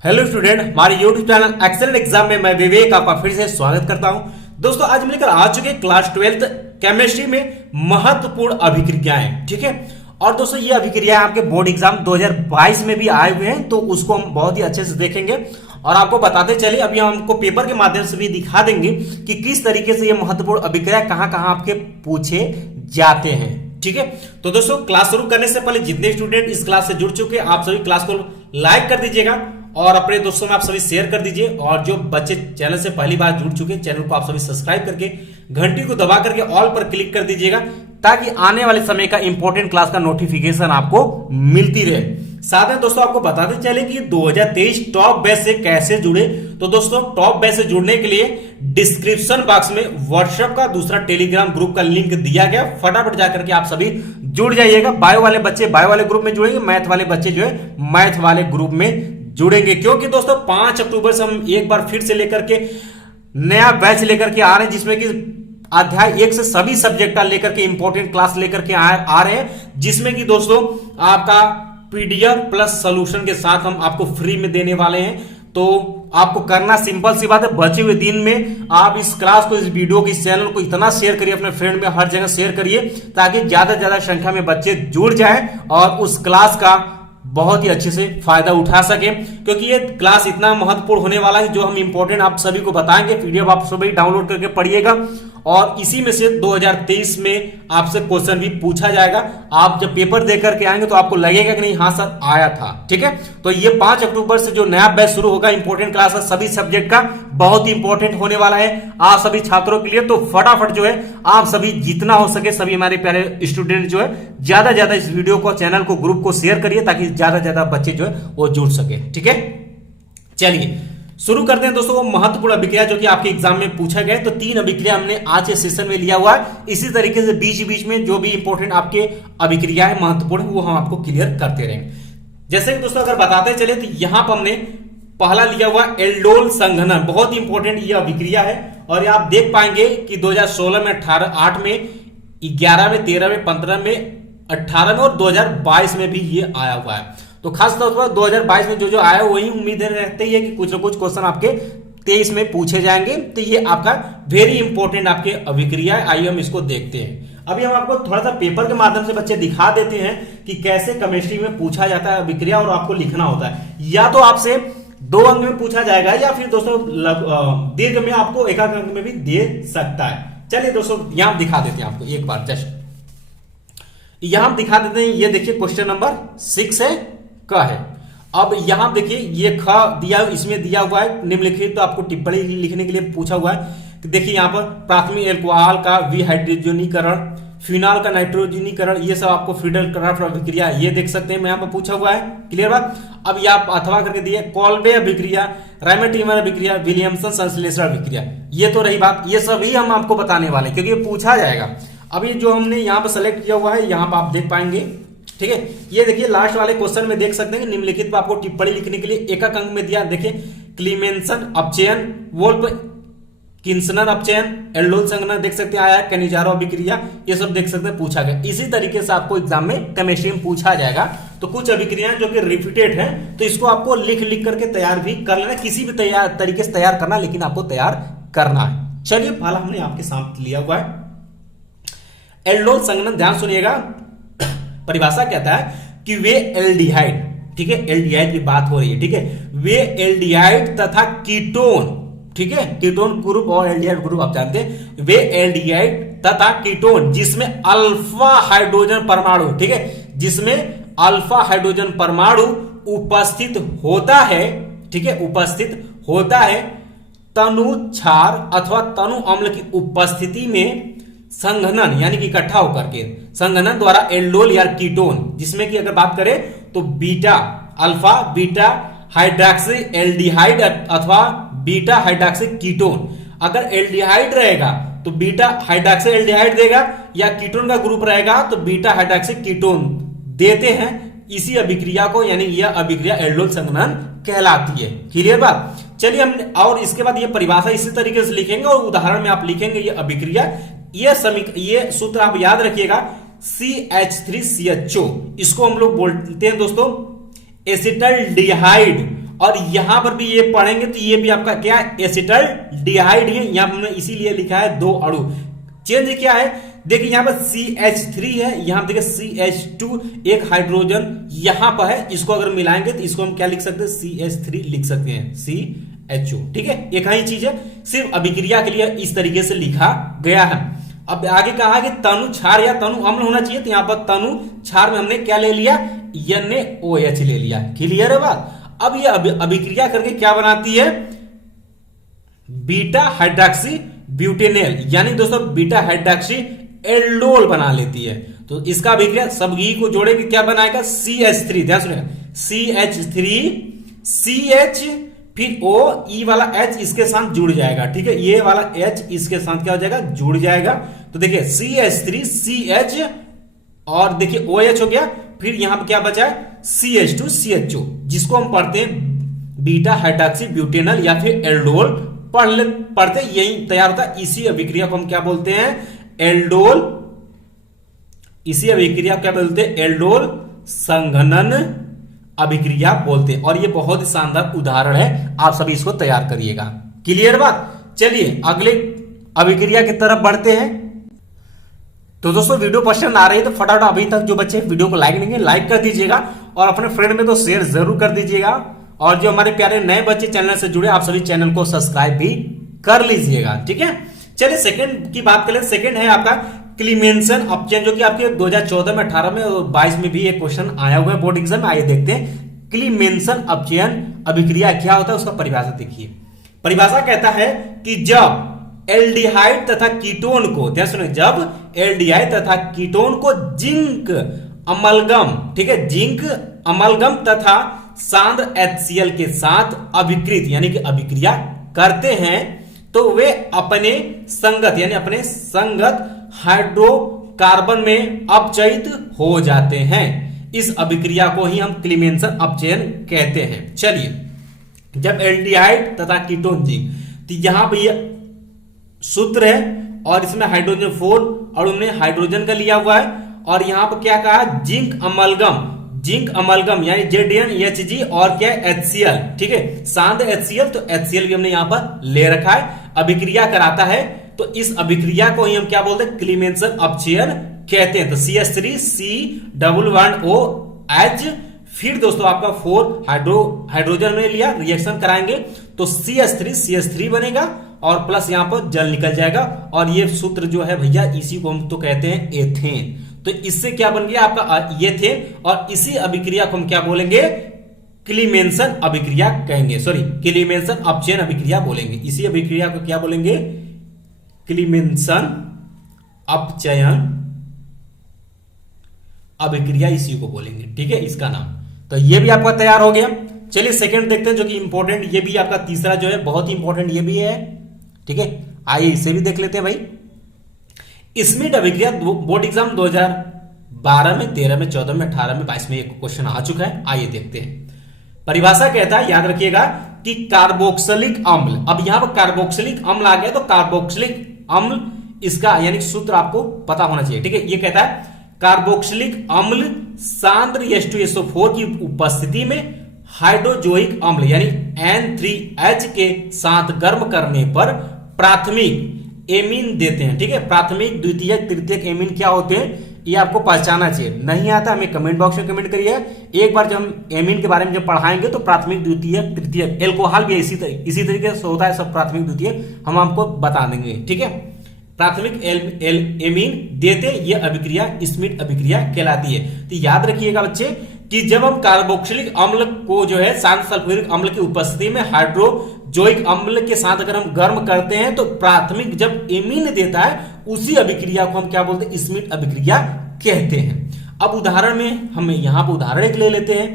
Hello student, हमारे YouTube channel excellent exam में मैं विवेक आपका फिर से स्वागत करता हूं। दोस्तों आज हम लेकर आ चुके क्लास 12th केमिस्ट्री में महत्वपूर्ण अभिक्रियाएं। ठीक है, और दोस्तों ये अभिक्रियाएं आपके बोर्ड एग्जाम 2022 में भी आए हुए हैं, तो उसको हम बहुत ही अच्छे से देखेंगे और आपको बताते चले। अभी हम आपको पेपर के माध्यम से भी दिखा देंगे कि किस तरीके से ये महत्वपूर्ण अभिक्रिया कहां कहां आपके पूछे जाते हैं। ठीक है, तो दोस्तों क्लास शुरू करने से पहले जितने स्टूडेंट इस क्लास से जुड़ चुके हैं आप सभी क्लास को लाइक कर दीजिएगा और अपने दोस्तों में आप सभी शेयर कर दीजिए। और जो बच्चे चैनल से पहली बार जुड़ चुके हैं चैनल को आप सभी सब्सक्राइब करके घंटी को दबा करके ऑल पर क्लिक कर दीजिएगा ताकि आने वाले समय का इंपॉर्टेंट क्लास का नोटिफिकेशन आपको मिलती रहे। साथ में दोस्तों आपको बताते चले कि 2023 टॉप बैच से कैसे जुड़े। तो दोस्तों टॉप बैच से जुड़ने के लिए डिस्क्रिप्शन बॉक्स में व्हाट्सएप का दूसरा टेलीग्राम ग्रुप का लिंक दिया गया, फटाफट जाकर के आप सभी जुड़ जाइएगा। बायो वाले बच्चे बायो वाले ग्रुप में जुड़ेंगे, मैथ वाले बच्चे जो है मैथ वाले ग्रुप में जुड़ेंगे, क्योंकि दोस्तों 5 अक्टूबर से हम एक बार फिर से लेकर के नया बैच लेकर के आ रहे हैं जिसमें कि अध्याय 1 से सभी सब्जेक्ट का लेकर के इंपॉर्टेंट क्लास लेकर के आ रहे हैं, जिसमें कि दोस्तों आपका पीडीएफ प्लस सॉल्यूशन के साथ हम आपको फ्री में देने वाले हैं। तो आपको करना सिंपल सी बात है, बचे हुए दिन में आप इस क्लास को, इस वीडियो को, इस चैनल को इतना शेयर करिए, अपने फ्रेंड में हर जगह शेयर करिए ताकि ज्यादा से ज्यादा संख्या में बच्चे जुड़ जाएं और उस क्लास का बहुत ही अच्छे से फायदा उठा सके, क्योंकि ये क्लास इतना महत्वपूर्ण होने वाला है जो हम इंपॉर्टेंट आप सभी को बताएंगे। पीडीएफ आप सभी डाउनलोड करके पढ़िएगा और इसी में से 2023 में आपसे क्वेश्चन भी पूछा जाएगा। आप जब पेपर दे करके आएंगे तो आपको लगेगा कि नहीं हाँ सर आया था। ठीक है, तो ये 5 अक्टूबर से जो नया बैच शुरू होगा इंपॉर्टेंट क्लास है सभी सब्जेक्ट का, बहुत ही इंपॉर्टेंट होने वाला है आप सभी छात्रों के लिए। तो फटाफट जो है आप सभी जितना हो सके सभी हमारे प्यारे स्टूडेंट जो है ज्यादा ज्यादा इस वीडियो को, चैनल को, ग्रुप को शेयर करिए ताकि ज्यादा ज्यादा बच्चे जो है वो जुड़ सके। ठीक है, चलिए शुरू करते हैं दोस्तों। वो महत्वपूर्ण अभिक्रिया जो कि आपके एग्जाम में पूछा गया, तो 3 अभिक्रिया हमने आज के सेशन में लिया हुआ है। इसी तरीके से बीच बीच में जो भी इंपॉर्टेंट आपके अभिक्रिया है महत्वपूर्ण वो हम आपको क्लियर करते रहेंगे। जैसे कि दोस्तों अगर बताते चले तो यहां पर हमने पहला लिया हुआ एल्डोल संघनन, बहुत इंपॉर्टेंट ये अभिक्रिया है और आप देख पाएंगे कि 2016 में 8 में 11 में 13 में 15 में 18 में और 2022 में भी ये आया हुआ है। तो खास तौर पर 2022 में जो आया वही उम्मीद रहती है कि कुछ ना कुछ क्वेश्चन आपके 23 में पूछे जाएंगे। तो ये आपका वेरी इंपॉर्टेंट आपके अभिक्रिया है। आइए हम इसको देखते हैं। अभी हम आपको थोड़ा सा पेपर के माध्यम से बच्चे दिखा देते हैं कि कैसे केमिस्ट्री में पूछा जाता है अभिक्रिया और आपको लिखना होता है। या तो आपसे 2 अंक में पूछा जाएगा या फिर दोस्तों दीर्घ में आपको 1 अंक में भी दे सकता है। चलिए दोस्तों यहां दिखा देते हैं आपको एक बार, जस्ट यहां दिखा देते हैं। ये देखिए क्वेश्चन नंबर 6 है का है। अब यहां देखिए ये ख दिया, इसमें दिया हुआ है निम्नलिखित, तो आपको टिप्पणी लिखने के लिए पूछा हुआ है कि देखिए यहां पर प्राथमिक अल्कोहल का विहाइड्रोजनीकरण, फिनॉल का नाइट्रोजनीकरण, ये सब आपको फ्रीडल क्राफ्ट अभिक्रिया ये देख सकते हैं, यहां पर पूछा हुआ है। क्लियर बात। अब ये आप अथवा करके दिए कॉल्बे अभिक्रिया, रायमेटिमर अभिक्रिया, विलियमसन संश्लेषण अभिक्रिया, ये तो रही बात। ये सभी हम आपको बताने वाले क्योंकि ये पूछा जाएगा। अभी जो हमने यहाँ पर सेलेक्ट किया हुआ है यहाँ पर आप देख पाएंगे। ठीक है, ये देखिए लास्ट वाले क्वेश्चन में देख सकते हैं कि निम्नलिखित पर आपको टिप्पणी लिखने के लिए 1 अंक में दिया। देखिए क्लीमेंसन अपचयन, वोल्फ किन्सनर अपचयन, एल्डोल संघनन देख सकते हैं आया, कैनिजारो अभिक्रिया, ये सब देख सकते हैं पूछा गया। इसी तरीके से आपको एग्जाम में केमिस्ट्री में पूछा जाएगा। तो कुछ अभिक्रियाएं जो कि रिपीटेड हैं तो इसको आपको लिख करके तैयार भी कर लेना, किसी भी तरीके से तैयार करना, लेकिन आपको तैयार करना है। चलिए पहला हमने आपके सामने लिया हुआ है एल्डोल संघनन। ध्यान सुनिएगा, परिभाषा कहता है कि वे एल्डिहाइड, ठीक है एल्डिहाइड की बात हो रही है, ठीक है, वे एल्डिहाइड तथा कीटोन, ठीक है कीटोन ग्रुप और एल्डिहाइड ग्रुप आप जानते हैं, वे एल्डिहाइड तथा कीटोन जिसमें अल्फा हाइड्रोजन परमाणु, ठीक है जिसमें अल्फा हाइड्रोजन परमाणु उपस्थित होता है, ठीक है उपस्थित होता है, तनु क्षार अथवा तनु अम्ल की उपस्थिति में संघनन यानी कि इकट्ठा होकर के संघनन द्वारा एल्डोल या कीटोन, जिसमें कि अगर बात करें तो beta alpha beta hydroxy aldehyde अथवा बीटा हाइड्रॉक्सी कीटोन। अगर एल्डिहाइड रहेगा तो बीटा हाइड्रॉक्सी एल्डिहाइड देगा, या कीटोन का ग्रुप रहेगा तो बीटा हाइड्रॉक्सी कीटोन देते हैं। इसी अभिक्रिया को यानी यह अभिक्रिया एल्डोल संघनन कहलाती है। क्लियर बात। चलिए हम और इसके बाद ये परिभाषा इसी तरीके से लिखेंगे और उदाहरण में आप लिखेंगे ये अभिक्रिया। ये सूत्र आप याद रखिएगा CH3CHO, इसको हम लोग बोलते हैं दोस्तों एसिटल्डिहाइड और यहां पर भी ये पढ़ेंगे तो ये भी आपका क्या है, एसिटल डिहाइड है, यहां हमने इसीलिए लिखा है दो अणु। चेंज क्या है, देखिए यहां पर CH3 है, यहां देखिए CH2 एक हाइड्रोजन यहां पर है, इसको अगर मिलाएंगे तो इसको हम क्या लिख सकते हैं, CH3 लिख सकते हैं, CHO। ठीक है, एक ही चीज है, सिर्फ अभिक्रिया के लिए इस तरीके से लिखा गया है। अब आगे कहा कि तनु क्षार या तनु अम्ल होना चाहिए, तो यहां पर तनु क्षार में हमने क्या ले लिया, NaOH ले लिया। क्लियर है बात। अब ये अभिक्रिया करके क्या बनाती है, बीटा हाइड्रोक्सी ब्यूटेनॉल, यानी दोस्तों बीटा हाइड्रोक्सी एल्डोल बना लेती है। तो इसका अभिक्रिया सब ई को जोड़ेगी क्या बनाएगा, CH3, ध्यान सुनिएगा, CH3 CH फिर O, E वाला H इसके साथ जुड़ जाएगा। ठीक है, ये वाला H इसके साथ क्या हो जाएगा, जुड़ जाएगा। तो देखिए CH3 CH और देखिए OH हो गया, फिर यहां पर क्या बचा है, CH2 CHO, जिसको हम पढ़ते हैं बीटा हाइड्रोक्सी ब्यूटेनॉल या फिर एल्डोल पढ़ते यही तैयार होता है। इसी अभिक्रिया को हम क्या बोलते हैं, एल्डोल। इसी अभिक्रिया को क्या बोलते हैं, एल्डोल संघनन अभिक्रिया बोलते हैं। और ये बहुत ही शानदार उदाहरण है, आप सभी इसको तैयार करिएगा। क्लियर बात। चलिए अगले अभिक्रिया की तरफ बढ़ते हैं। तो दोस्तों वीडियो पसंद आ रही है तो फटाफट अभी तक जो बच्चे वीडियो को लाइक नहीं किए लाइक कर दीजिएगा, और अपने फ्रेंड में तो शेयर जरूर कर दीजिएगा। और जो हमारे प्यारे नए बच्चे चैनल से जुड़े, आप सभी चैनल को सब्सक्राइब भी कर लीजिएगा। ठीक है, चलिए सेकंड की बात करें। सेकंड है आपका क्लीमेंसन अपचयन, जो कि आपके 2014 में 18 में और 22 में भी एक क्वेश्चन आया हुआ है बोर्ड एग्जाम में। आइए देखते हैं क्लीमेंसन अपचयन अभिक्रिया क्या होता है, उसका परिभाषा देखिए। परिभाषा कहता है कि जब एल्डिहाइड तथा कीटोन को, ध्यान सुनिए, जब एल्डिहाइड तथा कीटोन को जिंक अमलगम, ठीक है, जिंक अमलगम तथा सांद्र HCl के साथ अभिकृत यानी कि अभिक्रिया करते हैं, तो वे अपने संगत यानी अपने संगत हाइड्रोकार्बन में अपचयित हो जाते हैं। इस अभिक्रिया को ही हम क्लीमेंसन अपचयन कहते हैं। चलिए, जब एल्डिहाइड तथा कीटोन जिंक, तो यहां पर यह सूत्र है और इसमें हाइड्रोजन 4 और उन्होंने हाइड्रोजन का लिया हुआ है, और यहां पर क्या कहा, जिंक अमलगम यानी ZnHG और क्या HCl। ठीक है, सांद्र HCl, तो HCl भी हमने यहां पर ले रखा है, अभिक्रिया कराता है। तो इस अभिक्रिया को ही हम क्या बोलते हैं, क्लीमेंसन अपचयन कहते हैं। तो CH3 C11OH, फिर दोस्तों आपका 4 हाइड्रोजन में लिया, रिएक्शन कराएंगे तो CH3 बनेगा और प्लस यहां पर जल निकल जाएगा, और ये सूत्र जो है भैया इसी को हम तो कहते हैं एथेन। तो इससे क्या बन गया आपका एथेन, और इसी अभिक्रिया को हम क्या बोलेंगे, क्लीमेंसन अभिक्रिया कहेंगे, सॉरी क्लीमेंसन अपचयन अभिक्रिया बोलेंगे। इसी अभिक्रिया को क्या बोलेंगे, क्लीमेंसन अपचयन अभिक्रिया, इसी को बोलेंगे। ठीक है, इसका नाम। तो ये भी आपका तैयार हो गया। चलिए सेकंड देखते हैं, जो कि इंपॉर्टेंट, ये भी आपका तीसरा जो है बहुत ही इंपॉर्टेंट ये भी है। ठीक है, आइए इसे भी देख लेते हैं भाई। स्मिथ अभिक्रिया बोर्ड एग्जाम 2012 में, 13 में, 14 में, 18 में, 22 में एक क्वेश्चन आ चुका है। आइए देखते हैं। परिभाषा कहता है, याद रखिएगा कि कार्बोक्सिलिक अम्ल, अब यहां पर कार्बोक्सिलिक अम्ल आ गया तो कार्बोक्सिलिक अम्ल इसका यानी सूत्र आपको पता होना चाहिए। ठीक है, ये कहता है कार्बोक्सिलिक अम्ल सांद्र H2SO4 की उपस्थिति में हाइड्रोजोइक अम्ल यानी N3H के साथ गर्म करने पर प्राथमिक एमीन देते हैं। ठीक है, प्राथमिक द्वितीयक तृतीयक एमीन क्या होते हैं ये आपको पहचाना चाहिए। नहीं आता हमें कमेंट बॉक्स में कमेंट करिए। एक बार जब हम एमीन के बारे में जब पढ़ाएंगे तो प्राथमिक द्वितीयक तृतीयक, एल्कोहल भी इसी तरीके से होता है, सब प्राथमिक द्वितीयक हम आपको बता देंगे। ठीक है, प्राथमिक एमीन देते ये अभिक्रिया स्मिथ अभिक्रिया कहलाती है। तो याद रखिएगा बच्चे कि जब हम कार्बोक्सिलिक अम्ल को जो है शांत सल्फ्यूरिक अम्ल की उपस्थिति में हाइड्रोजोइक अम्ल के साथ अगर हम गर्म करते हैं तो प्राथमिक जब एमीन देता है उसी अभिक्रिया को हम क्या बोलते हैं, स्मिथ अभिक्रिया कहते हैं। अब उदाहरण में हम यहां पर उदाहरण एक ले लेते हैं।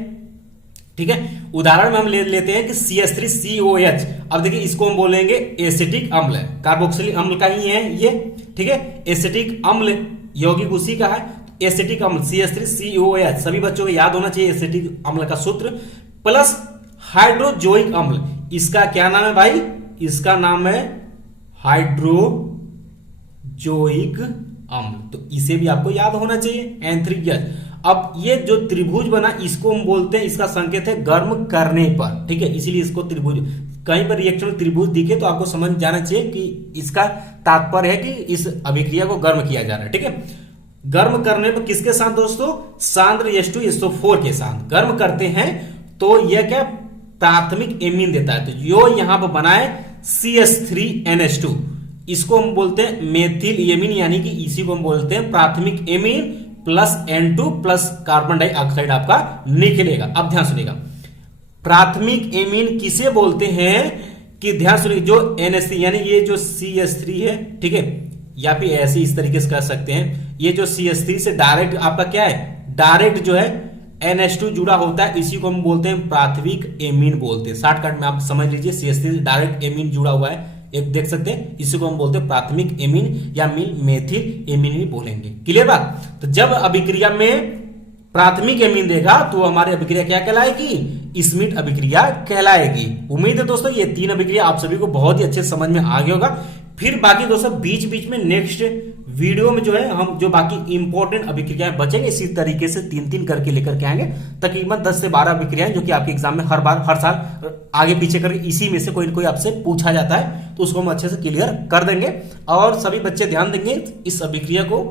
ठीक है, उदाहरण में हम ले लेते हैं कि CH3COH। अब देखिए इसको हम बोलेंगे एसिटिक अम्ल, कार्बोक्सिलिक अम्ल का ही है ये। ठीक है, एसिटिक अम्ल यौगिक उसी का है, एसिटिक अम्ल CH3COH। सभी बच्चों को याद होना चाहिए एसिटिक अम्ल का सूत्र, प्लस हाइड्रोजोइक अम्ल, इसका क्या नाम है भाई, इसका नाम है हाइड्रोजोइक अम्ल। तो इसे भी आपको याद होना चाहिए N3H। अब ये जो त्रिभुज बना इसको हम बोलते हैं, इसका संकेत है गर्म करने पर, ठीक है, इसीलिए इसको त्रिभुज, कहीं पर रिएक्शन में त्रिभुज दिखे तो आपको समझ जाना चाहिए कि इसका तात्पर्य है कि इस अभिक्रिया को गर्म किया जा रहा है, ठीक है। गर्म करने पर किसके साथ दोस्तों, सांद्र H2SO4 के साथ गर्म करते हैं तो यह क्या प्राथमिक एमीन देता है। तो जो यहां पर बना है CH3NH2, इसको हम बोलते हैं मेथिल एमीन, यानी कि इसी को हम बोलते हैं प्राथमिक amine plus N2 plus carbon dioxide आपका निकलेगा। अब ध्यान सुनिएगा, प्राथमिक एमीन किसे बोलते हैं कि ध्यान सुनिए, जो NH3 यानी ये जो CH3 है, ठीक है, या फिर ऐसे इस तरीके से कर सकते हैं, ये जो CH3 से डायरेक्ट आपका क्या है, डायरेक्ट जो है NH2 जुड़ा होता है, इसी को हम बोलते हैं प्राथमिक एमीन बोलते हैं। शॉर्टकट में आप समझ लीजिए, CH3 डायरेक्ट एमीन जुड़ा हुआ है, एक देख सकते हैं, इसी को हम बोलते हैं प्राथमिक एमीन या मेथिल एमीन भी बोलेंगे। क्लियर बात। तो जब अभिक्रिया में प्राथमिक एमीन देगा तो हमारी अभिक्रिया क्या कहलाएगी, स्मिथ अभिक्रिया कहलाएगी। उम्मीद है दोस्तों ये 3 अभिक्रिया आप सभी को बहुत ही अच्छे समझ में आ गया होगा। फिर बाकी दोस्तों बीच बीच में नेक्स्ट वीडियो में जो है हम जो बाकी इंपॉर्टेंट अभिक्रियाएं बचेंगे, इसी तरीके से 3-3 करके लेकर के आएंगे। तकरीबन 10 से 12 अभिक्रियाएं जो कि आपके एग्जाम में हर साल आगे पीछे करके इसी में से कोई ना कोई आपसे पूछा जाता है, तो उसको हम अच्छे से क्लियर कर देंगे। और सभी बच्चे ध्यान देंगे, इस अभिक्रिया को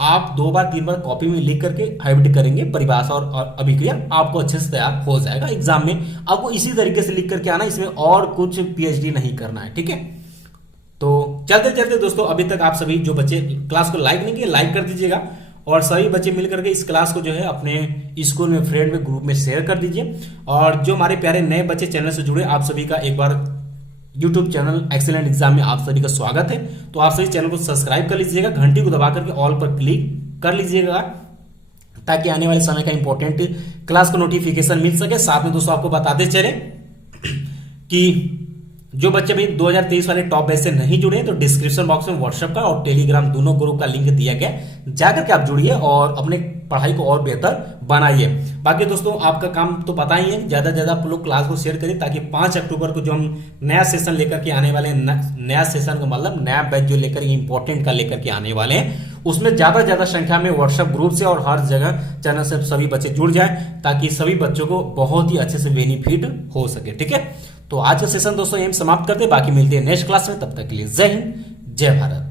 आप 2 बार 3 बार कॉपी में लिख करके हाइलाइट करेंगे, परिभाषा और अभिक्रिया आपको अच्छे से तैयार हो जाएगा। एग्जाम में आपको इसी तरीके से लिख करके आना, इसमें और कुछ PhD नहीं करना है, ठीक है। तो चलते चलते दोस्तों, अभी तक आप सभी जो बच्चे क्लास को लाइक नहीं किए, लाइक कर दीजिएगा, और सभी बच्चे मिलकर के इस क्लास को जो है अपने स्कूल में, फ्रेंड में, ग्रुप में शेयर कर दीजिए। और जो हमारे प्यारे नए बच्चे चैनल से जुड़े, आप सभी का एक बार यूट्यूब चैनल एक्सीलेंट एग्जाम में आप सभी का स्वागत है। तो आप सभी चैनल को सब्सक्राइब कर लीजिएगा, घंटी को दबा करके ऑल पर क्लिक कर लीजिएगा, ताकि आने वाले समय का इंपॉर्टेंट क्लास को नोटिफिकेशन मिल सके। साथ में दोस्तों आपको बताते चले कि जो बच्चे भी 2023 वाले टॉप बैच से नहीं जुड़े हैं, तो डिस्क्रिप्शन बॉक्स में व्हाट्सएप का और टेलीग्राम दोनों ग्रुप का लिंक दिया गया, जाकर के आप जुड़िए और अपने पढ़ाई को और बेहतर बनाइए। बाकी दोस्तों आपका काम तो पता ही है, ज्यादा से ज्यादा आप लोग क्लास को शेयर करिए, ताकि 5 अक्टूबर को जो हम नया सेशन लेकर के आने वाले हैं, नया सेशन का मतलब नया बैच जो लेकर इंपॉर्टेंट का लेकर के आने वाले हैं, उसमें ज्यादा से ज्यादा संख्या में व्हाट्सएप ग्रुप से और हर जगह चैनल से सभी बच्चे जुड़ जाए, ताकि सभी बच्चों को बहुत ही अच्छे से बेनिफिट हो सके, ठीक है। तो आज का सेशन दोस्तों यहीं समाप्त करते हैं, बाकी मिलते हैं नेक्स्ट क्लास में। तब तक के लिए जय हिंद, जय भारत।